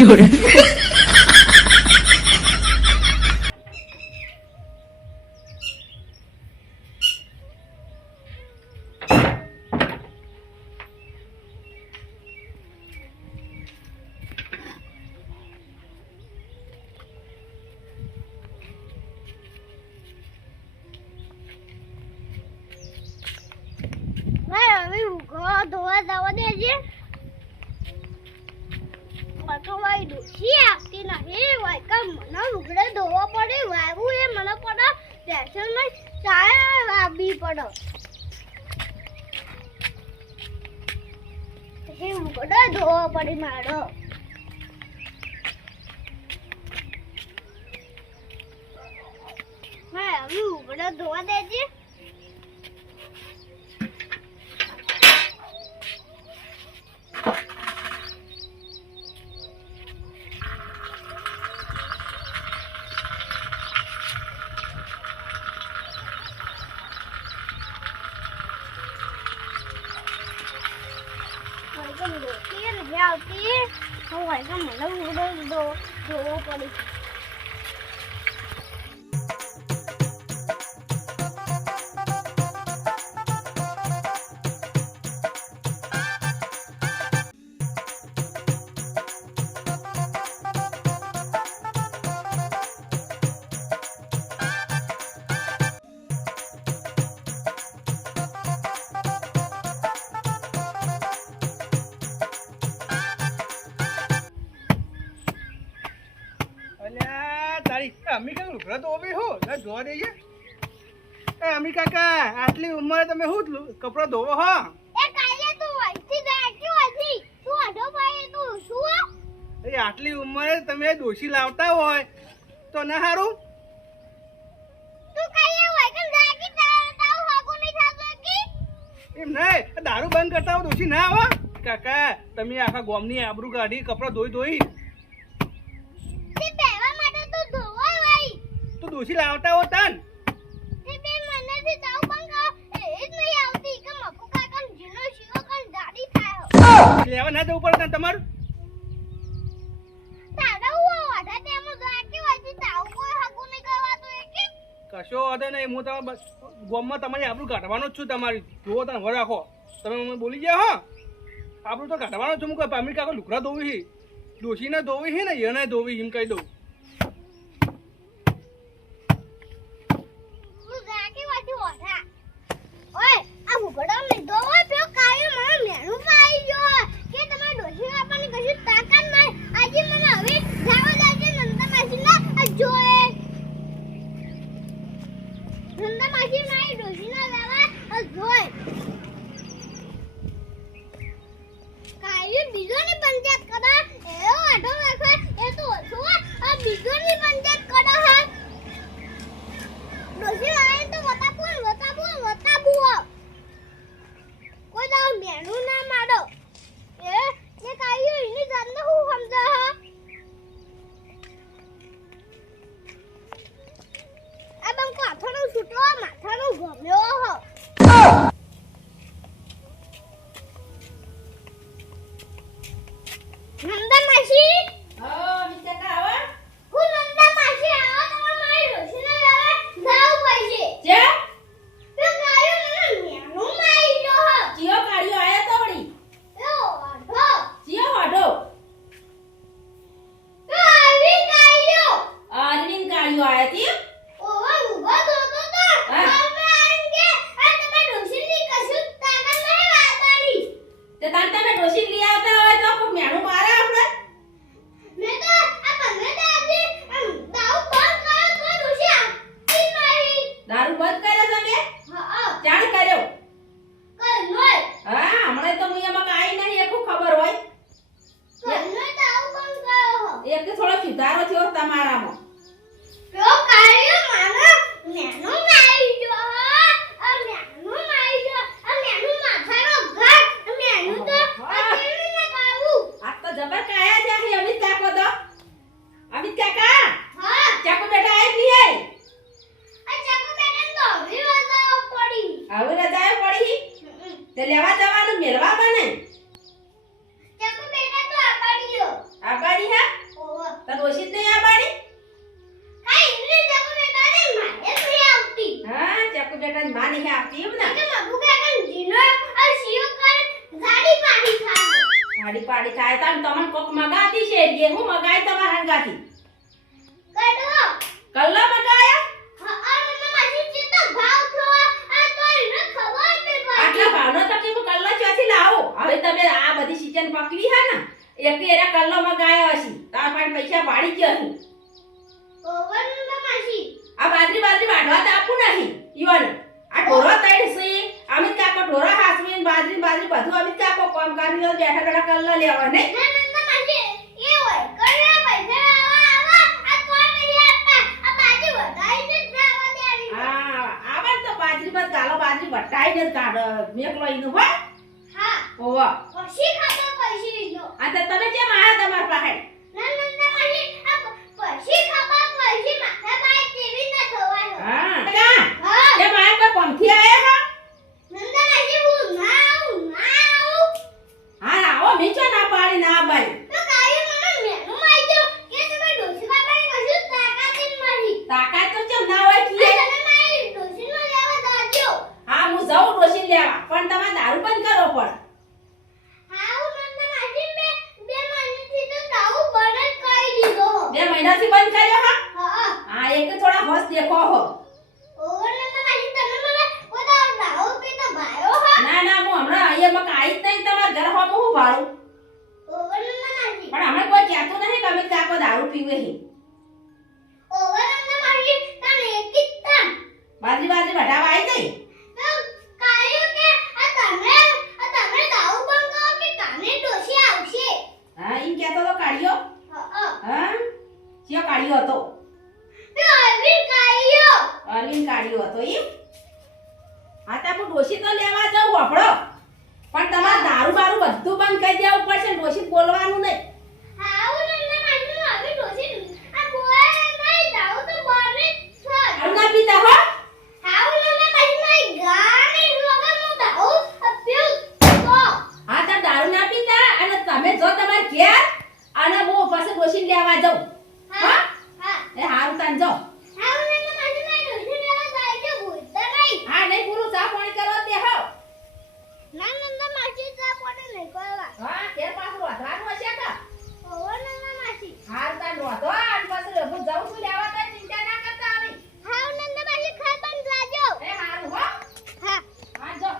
有人。ધોવા જવા દેજે વાઈ ડોસી આપતી નથી વાય કા મને ઉગડે ધોવા પડે વાવું એ મને પડે ટેન્શન માં ચાય વાબી પડે એ ઉગડે ધોવા પડે મારો હા હવે ઉગડે ધોવા દેજે આવતી હોય કે મને ઉડો જોવો પડે અમી કાકા લુગડા તો બી હો જોવા દઈએ એ અમી કાકા આટલી ઉંમરે તમે શું કપડા ધોવો હો એ કાલે તું વઈથી દાટી વઈથી તું આડો ભાઈ તું શું એ આટલી ઉંમરે તમે દોશી લાવતા હોય તો ના હારું તું કાલે વઈ કે દાટી તાવ હાગો નહીં થાતો કે એમ નહીં દારૂ બંધ કરતા હો દોશી ના આવો કાકા તમે આખા ગામની આબરૂ કાઢી કપડા ધોઈ તો દોશી લાવતા હો તન તે બે મનેથી તાવ બંગ એ જ નહીં આવતી કે મફુ કાકા જીનો શીવો કન દાડી થાય લેવા ના જવું પડે તમારું તારા હું વાડા તેમાં દાટી વાજી તાવ કોઈ હાગુ નહીં કરવાતો એ કે કશો વાંધો નહીં હું તમારા ગામમાં તમારી આબરૂ કાઢવાનો જ છું તમારી જુઓ તને વર રાખો તમે મને બોલી ગયા હો આબરૂ તો કાઢવાનો છું હું કોઈ પામી કાકા લુકડા ધોવી છે દોશીને ધોવી છે ને એને ધોવી એમ કહી દઉં સુધારો થયો તમારામાં તો કાયો માનો નેનો માઈ જો આ નેનો માઈ જો આ નેનો માથાનો ઘર નેનો તો કેવી ને કાવું આ તો જબર કાયા છે હે અમિત કાકો તો અમિત કાકા હા ચાકો બેટા આવી હે આ ચાકો બેટા તો હવે વાજાવ પડી હવે રજાય પડી તે લેવા જવાનું મેળવા બને ચાકો બેટા તો આબાડીયો આબાડી હા નહીં આવતી એમ ને કે મગુ કાકા જીનો આ શિયો કર ગાડી પાડી ખાવ ગાડી પાડી ખાય તમને કોક મગાતી છે જે હું મગાઈ તમારા હંગાથી કડો કલ્લો મગાયા હા આ મમ્મા માસી ચિત્તો ભાવ છો આ તો એને ખબર ન પડી આટલા ભાવનો તો કે હું કલ્લો ચોથી લાવો હવે તમે આ બધી સિઝન પકવી હે ને એક એરા કલ્લો મગાયો હશે તાર પાસે પૈસા પાડી ગયો છું ઓવર મમ્મા માસી આ બાજરી વાઢવા તો આપું નહીં ઈવન આ ઢોરો તૈડ છે અમિત કાકો ઢોરો હાસવીને બાજરી બધું અમિત કાકો કામ કરી બેઠા બેઠા કલ્લો લેવા નહીં ના મમ્મા માસી એ હોય કર્યા પૈસા આવા આ કોણ નહીં આપતા આ બાજી વધાઈ ને જાવા દેવી હા આવા તો બાજરી પર ગાલો બાજરી વટાઈને જ કાઢ મેકલો ઈનું હોય હા ઓવા પછી ખાતો પૈસી લીધો આ તો તમે કેમ આયા તમાર પાસે ના મમ્મા માસી આ પછી ખાવા પૈસી માથા બાઈ તેવી ના થવાય હા કા હા એ માયા કોઈ પંખી આયા નંદા માસી હું ના આવું હા આવો મીચો ના પાડી ના બાઈ તો કાયો મને મેનું માઈ દો કે તમે ડોસી બાબાની કશું તાકાત જ નહીં તાકાત તો ચમ ના હોય આ કીએ તમે મારી ડોસીનો લેવા દાજો હા હું જાઉં ડોસી લેવા પણ તમે દારૂ બંધ કરો પણ હા હું નંદા માસી બે મહિનાથી તો તાવું બંધ જ કરી દીધો 2 મહિનાથી બંધ કર્યો હા હા હા એક થોડા હોશ દેખો હો ઓવર નંદા માસી તમે મને પોતા દારૂ પીતો ભાયો હા ના ના હું હમણાં અહીંયા મક આઈ જ નહીં તમાર ઘર હોમ હું ભાડું ઓવર નંદા માસી પણ હમણાં કોઈ કહેતો નહીં કે અમે કાકો દારૂ પીવે હી ઓવર નંદા માસી તને એકિત્તા બાજરી વઢાવા આઈ ગઈ તો કાયો કે આ તમે દારૂ બંધ કરો કે કાને ડોસી આવશે હા ઈ કહેતો તો કાઢ્યો હા હા ચિયો કાઢ્યો હતો તો અરવિંદ કાયો અરવિંદ કાઢ્યો હતો ઈ હા તો હું ડોસી તો લેવા જાઉં આપણો પણ તમારે દારૂ બારૂ બધું બંધ કરી દેવું પડશે ને ડોસી બોલવાનું નહીં હા હું નંદા માસી હવે ડોસી આ બોય નહીં દારૂ તો બને છે દારૂ ના પીતા હો હા હું નંદા માસી મારી ગાને વગર હું દારૂ પીઉં તો હા તો દારૂ ના પીતા અને તમે જો તમારે ઘેર અને હું પાસે ડોસી લેવા જાઉં હા હા એ હારું તાન જાઓ હા હું નંદા માસી મારી ડોસી લેવા જાય ભૂલતા નહીં હા નહીં પૂરું ચા પાણી કરવા દે હો ના નંદા માસી ચા પોતે નહીં કરવા હા ઘેર પાછું વધવાનું હશે કે ઓવર નંદા માસી હારું તાન રોતો આજ પાછું હું જાઉં છું લેવા તો ચિંતા ના કરતા આવી હા હું નંદા માસી ખાઈ બંધ લાજો એ હારું હો હા હા જો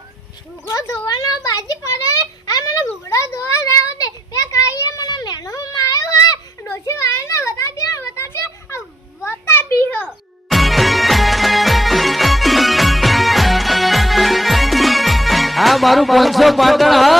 ભૂગો ધોવાનો બાજી પડે આ મને ભૂગડો ધોવા જાવ દે બે કાઈએ મને મેનો માયો હોય ડોસી વાળને બતાવી હો આ મારું 500 પાટણ હા